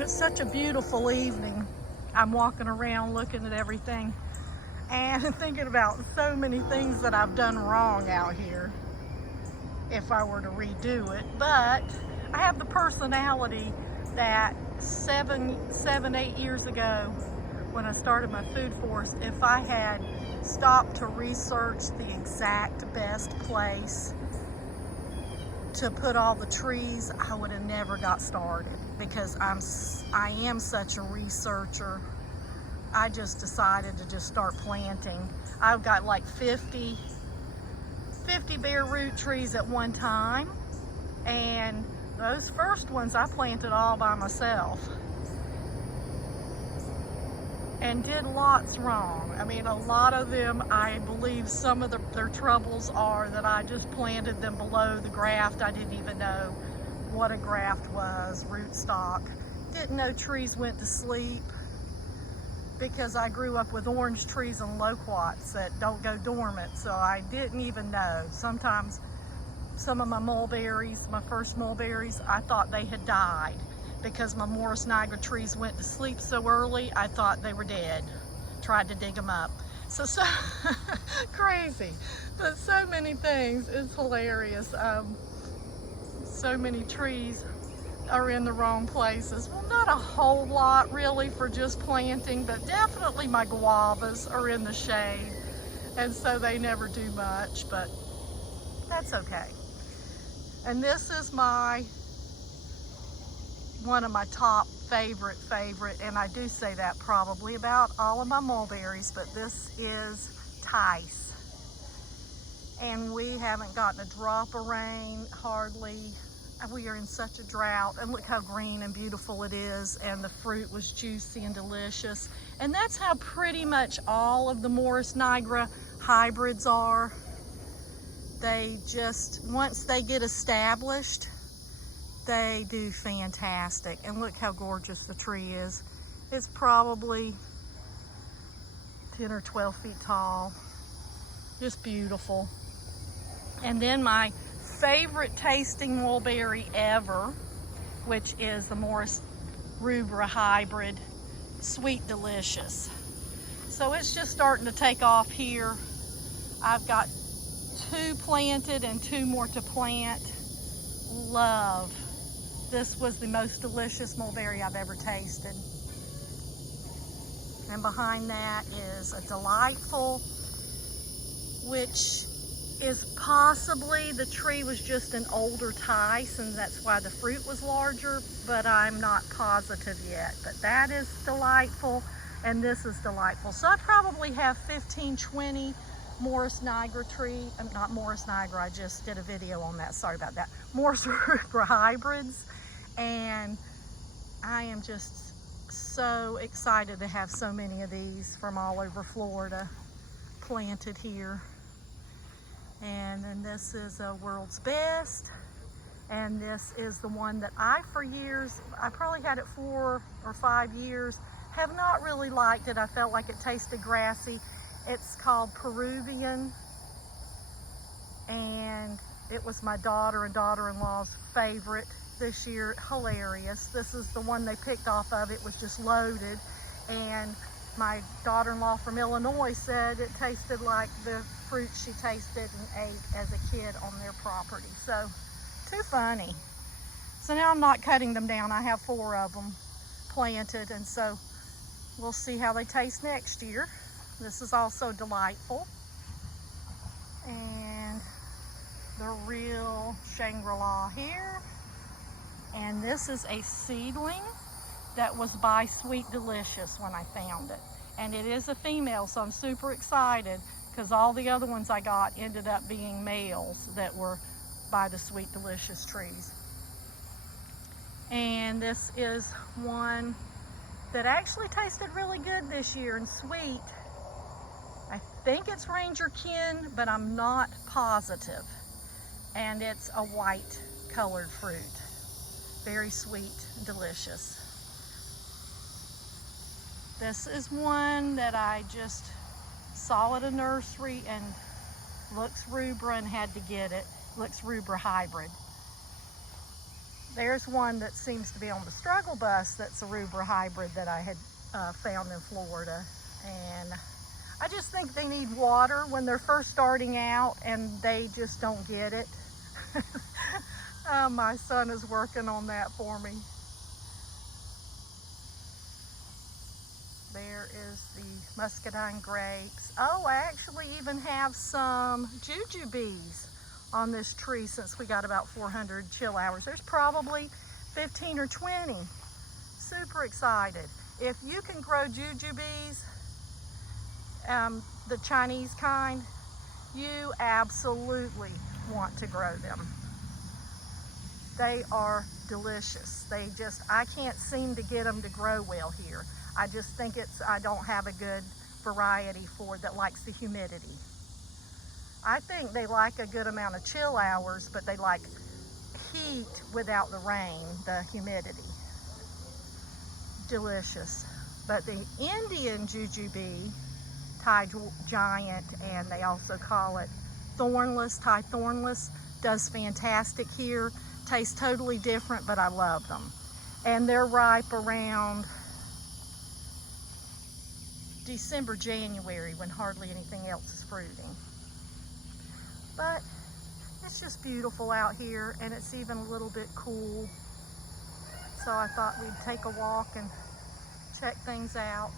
It's such a beautiful evening. I'm walking around looking at everything and thinking about so many things that I've done wrong out here if I were to redo it. But I have the personality that 8 years ago when I started my food forest, if I had stopped to research the exact best place to put all the trees, I would have never got started, because I am such a researcher. I just decided to just start planting. I've got like 50 bare root trees at one time, and those first ones I planted all by myself and did lots wrong. I mean, a lot of them, I believe some of their troubles are that I just planted them below the graft. I didn't even know what a graft was, rootstock. Didn't know trees went to sleep, because I grew up with orange trees and loquats that don't go dormant, so I didn't even know. Sometimes some of my mulberries, my first mulberries, I thought they had died because my Morus Nigra trees went to sleep so early. I thought they were dead. Tried to dig them up. So crazy, but so many things. It's hilarious. So many trees are in the wrong places. Well, not a whole lot really for just planting, but definitely my guavas are in the shade, and so they never do much, but that's okay. And this is one of my top favorite, and I do say that probably about all of my mulberries, but this is TICE. And we haven't gotten a drop of rain, hardly. We are in such a drought, and look how green and beautiful it is, and the fruit was juicy and delicious. And that's how pretty much all of the Morus Nigra hybrids are. They just, once they get established, they do fantastic. And look how gorgeous the tree is. It's probably 10 or 12 feet tall. Just beautiful. And then my favorite tasting mulberry ever, which is the Morus Rubra hybrid, sweet delicious. So it's just starting to take off here. I've got 2 planted and 2 more to plant. Love. This was the most delicious mulberry I've ever tasted. And behind that is a delightful, which is possibly, the tree was just an older TICE, and that's why the fruit was larger, but I'm not positive yet. But that is delightful, and this is delightful. So I probably have 15, 20 Morus Nigra not Morus Nigra, I just did a video on that, sorry about that. Morus Rubra hybrids, and I am just so excited to have so many of these from all over Florida planted here. And then this is a World's Best, and this is the one that for years, I probably had it 4 or 5 years, have not really liked it. I felt like it tasted grassy. It's called Peruvian, and it was my daughter and daughter-in-law's favorite this year. Hilarious. This is the one they picked off of. It was just loaded, and my daughter-in-law from Illinois said it tasted like the fruit she tasted and ate as a kid on their property. So, too funny. So now I'm not cutting them down. I have 4 of them planted, and so we'll see how they taste next year. This is also delightful. And the real Shangri-La here. And this is a seedling that was by Sweet Delicious when I found it. And it is a female, so I'm super excited, because all the other ones I got ended up being males that were by the Sweet Delicious trees. And this is one that actually tasted really good this year and sweet. I think it's Ranger Kin, but I'm not positive. And it's a white colored fruit. Very sweet, delicious. This is one that I just saw at a nursery, and Lux Rubra, and had to get it. Lux Rubra hybrid. There's one that seems to be on the struggle bus that's a Rubra hybrid that I had found in Florida. And I just think they need water when they're first starting out and they just don't get it. My son is working on that for me. There is the muscadine grapes. Oh, I actually even have some jujubes on this tree since we got about 400 chill hours. There's probably 15 or 20. Super excited. If you can grow jujubes, the Chinese kind, you absolutely want to grow them. They are delicious. I can't seem to get them to grow well here. I just think I don't have a good variety that likes the humidity. I think they like a good amount of chill hours, but they like heat without the rain, the humidity. Delicious. But the Indian jujube, Thai giant, and they also call it thornless, Thai thornless, does fantastic here. Tastes totally different, but I love them. And they're ripe around December, January, when hardly anything else is fruiting. But it's just beautiful out here, and it's even a little bit cool. So I thought we'd take a walk and check things out.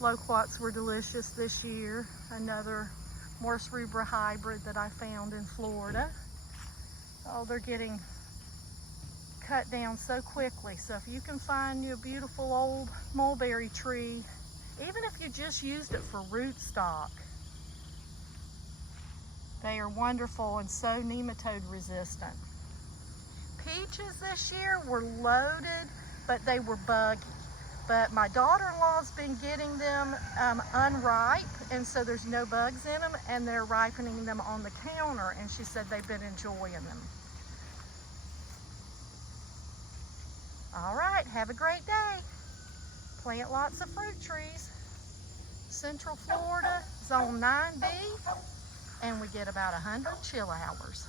Loquats were delicious this year. Another Morus Rubra hybrid that I found in Florida. Oh, they're getting cut down so quickly. So if you can find you a beautiful old mulberry tree, even if you just used it for rootstock, they are wonderful and so nematode resistant. Peaches this year were loaded, but they were buggy. But my daughter-in-law's been getting them unripe, and so there's no bugs in them, and they're ripening them on the counter, and she said they've been enjoying them. All right, have a great day. Plant lots of fruit trees. Central Florida, Zone 9B, and we get about 100 chill hours.